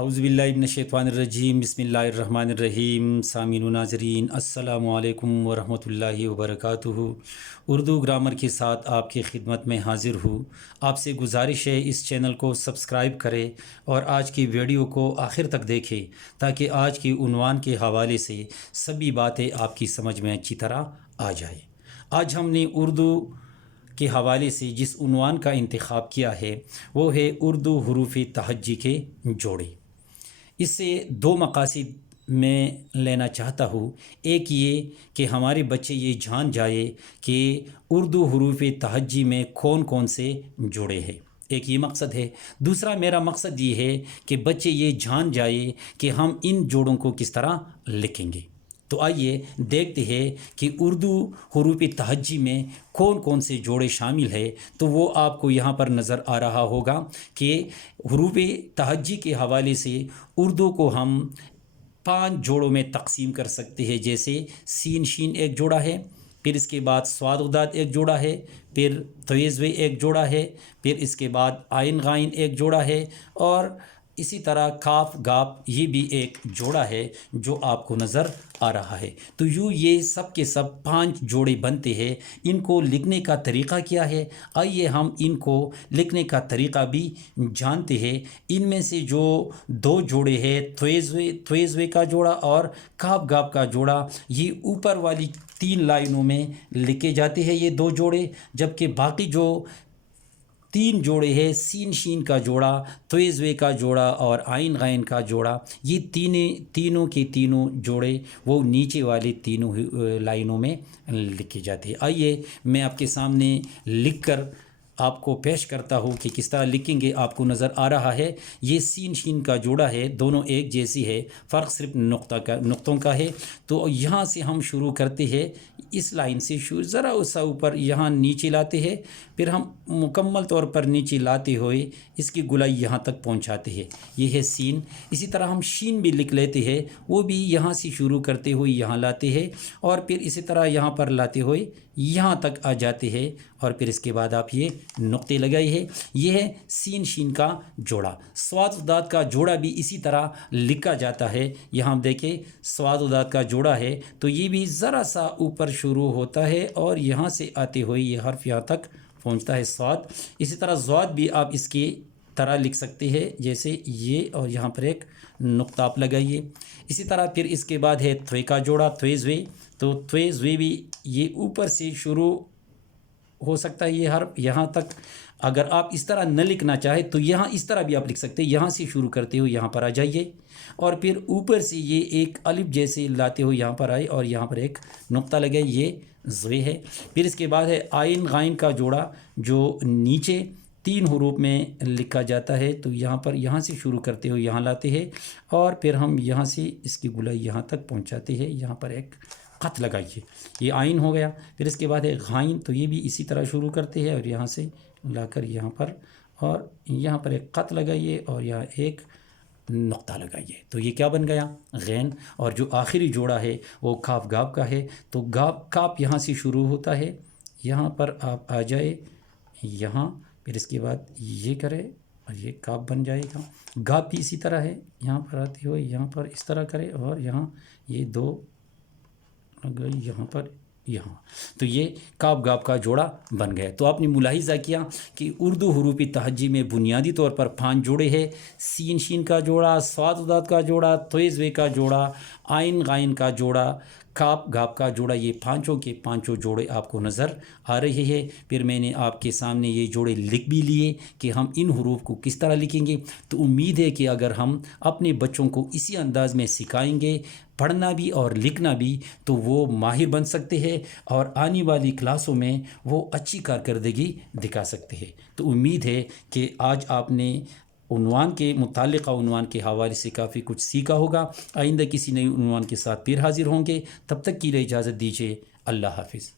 اعوذ باللہ من الشیطان الرجیم بسم اللہ الرحمن الرحیم سامعین و ناظرین السلام علیکم ورحمۃ اللہ وبرکاتہ۔ اردو گرامر کے ساتھ آپ کی خدمت میں حاضر ہوں۔ آپ سے گزارش ہے اس چینل کو سبسکرائب کریں اور آج کی ویڈیو کو آخر تک دیکھیں تاکہ آج کی عنوان کے حوالے سے سبھی باتیں آپ کی سمجھ میں اچھی طرح آ جائے۔ آج ہم نے اردو کے حوالے سے جس عنوان کا انتخاب کیا ہے وہ ہے اردو حروف تہجی کے جوڑے۔ اس سے دو مقاصد میں لینا چاہتا ہوں۔ ایک یہ کہ ہمارے بچے یہ جان جائے کہ اردو حروف تہجی میں کون کون سے جوڑے ہیں، ایک یہ مقصد ہے۔ دوسرا میرا مقصد یہ ہے کہ بچے یہ جان جائے کہ ہم ان جوڑوں کو کس طرح لکھیں گے۔ تو آئیے دیکھتے ہیں کہ اردو حروف تہجی میں کون کون سے جوڑے شامل ہیں۔ تو وہ آپ کو یہاں پر نظر آ رہا ہوگا کہ حروف تہجی کے حوالے سے اردو کو ہم 5 جوڑوں میں تقسیم کر سکتے ہیں، جیسے سین شین ایک جوڑا ہے، پھر اس کے بعد صاد و داد ایک جوڑا ہے، پھر تویز وے ایک جوڑا ہے، پھر اس کے بعد عین غائن ایک جوڑا ہے، اور اسی طرح کاف گاپ یہ بھی ایک جوڑا ہے جو آپ کو نظر آ رہا ہے۔ تو یوں یہ سب کے سب 5 جوڑے بنتے ہیں۔ ان کو لکھنے کا طریقہ کیا ہے، آئیے ہم ان کو لکھنے کا طریقہ بھی جانتے ہیں۔ ان میں سے جو 2 جوڑے ہیں تویز وے کا جوڑا اور کاف گاپ کا جوڑا، یہ اوپر والی 3 لائنوں میں لکھے جاتے ہیں یہ 2 جوڑے، جبکہ باقی جو 3 جوڑے ہیں سین شین کا جوڑا، تویز وے کا جوڑا اور عین غین کا جوڑا، یہ تینوں کے تینوں جوڑے وہ نیچے والے تینوں لائنوں میں لکھے جاتے ہیں۔ آئیے میں آپ کے سامنے لکھ کر آپ کو پیش کرتا ہوں کہ کس طرح لکھیں گے۔ آپ کو نظر آ رہا ہے یہ سین شین کا جوڑا ہے، دونوں ایک جیسی ہے، فرق صرف نقطوں کا ہے۔ تو یہاں سے ہم شروع کرتے ہیں، اس لائن سے ذرا سا اوپر یہاں نیچے لاتے ہیں، پھر ہم مکمل طور پر نیچے لاتے ہوئے اس کی گلائی یہاں تک پہنچاتے ہیں، یہ ہے سین۔ اسی طرح ہم شین بھی لکھ لیتے ہیں، وہ بھی یہاں سے شروع کرتے ہوئے یہاں لاتے ہیں، اور پھر اسی طرح یہاں پر لاتے ہوئے یہاں تک آ جاتے ہیں، اور پھر اس کے بعد آپ یہ نقطے لگائے ہیں۔ یہ ہے سین شین کا جوڑا۔ صاد و داد کا جوڑا بھی اسی طرح لکھا جاتا ہے۔ یہاں دیکھیں صاد و داد کا جوڑا ہے تو یہ بھی ذرا سا اوپر شروع ہوتا ہے اور یہاں سے آتے ہوئے یہ حرف یہاں تک پہنچتا ہے صاد۔ اسی طرح ضاد بھی آپ اس کی طرح لکھ سکتے ہیں، جیسے یہ، اور یہاں پر ایک نقطہ آپ لگائیے۔ اسی طرح پھر اس کے بعد ہے تھوے کا جوڑا، تویز وے۔ تو تویز وے بھی یہ اوپر سے شروع ہو سکتا ہے یہ حرف یہاں تک۔ اگر آپ اس طرح نہ لکھنا چاہیں تو یہاں اس طرح بھی آپ لکھ سکتے ہیں، یہاں سے شروع کرتے ہوئے یہاں پر آ جائیے، اور پھر اوپر سے یہ ایک الف جیسے لاتے ہوئے یہاں پر آئے اور یہاں پر ایک نقطہ لگے، یہ زوے ہے۔ پھر اس کے بعد ہے عین غائن کا جوڑا جو نیچے 3 حروف میں لکھا جاتا ہے۔ تو یہاں سے شروع کرتے ہوئے یہاں لاتے ہیں، اور پھر ہم یہاں سے اس کی گلائی یہاں تک پہنچاتے ہیں، یہاں پر ایک خط لگائیے، یہ عین ہو گیا۔ پھر اس کے بعد ہے غائن، تو یہ بھی اسی طرح شروع کرتے ہیں اور یہاں سے لا کر یہاں پر، اور یہاں پر ایک خط لگائیے اور یہاں ایک نقطہ لگائیے، تو یہ کیا بن گیا؟ غین۔ اور جو آخری جوڑا ہے وہ کاف گاپ کا ہے۔ تو کاپ یہاں سے شروع ہوتا ہے، یہاں پر آپ آ جائے یہاں، پھر اس کے بعد یہ کرے اور یہ کاپ بن جائے گا۔ گاپ بھی اسی طرح ہے، یہاں پر آتے ہوئے یہاں پر اس طرح کرے اور یہاں یہ 2 گئی یہاں پر یہاں، تو یہ کاف گاپ کا جوڑا بن گیا۔ تو آپ نے ملاحظہ کیا کہ اردو حروف تہجی میں بنیادی طور پر 5 جوڑے ہیں، سین شین کا جوڑا، صاد و داد کا جوڑا، تویز وے کا جوڑا، عین غائن کا جوڑا، کاف گاپ کا جوڑا، یہ 5 کے 5 جوڑے آپ کو نظر آ رہے ہیں۔ پھر میں نے آپ کے سامنے یہ جوڑے لکھ بھی لیے کہ ہم ان حروف کو کس طرح لکھیں گے۔ تو امید ہے کہ اگر ہم اپنے بچوں کو اسی انداز میں سکھائیں گے، پڑھنا بھی اور لکھنا بھی، تو وہ ماہر بن سکتے ہیں اور آنے والی کلاسوں میں وہ اچھی کارکردگی دکھا سکتے ہیں۔ تو امید ہے کہ آج آپ نے عنوان کے متعلقہ عنوان کے حوالے سے کافی کچھ سیکھا ہوگا۔ آئندہ کسی نئی عنوان کے ساتھ پھر حاضر ہوں گے، تب تک کے لیے اجازت دیجیے، اللہ حافظ۔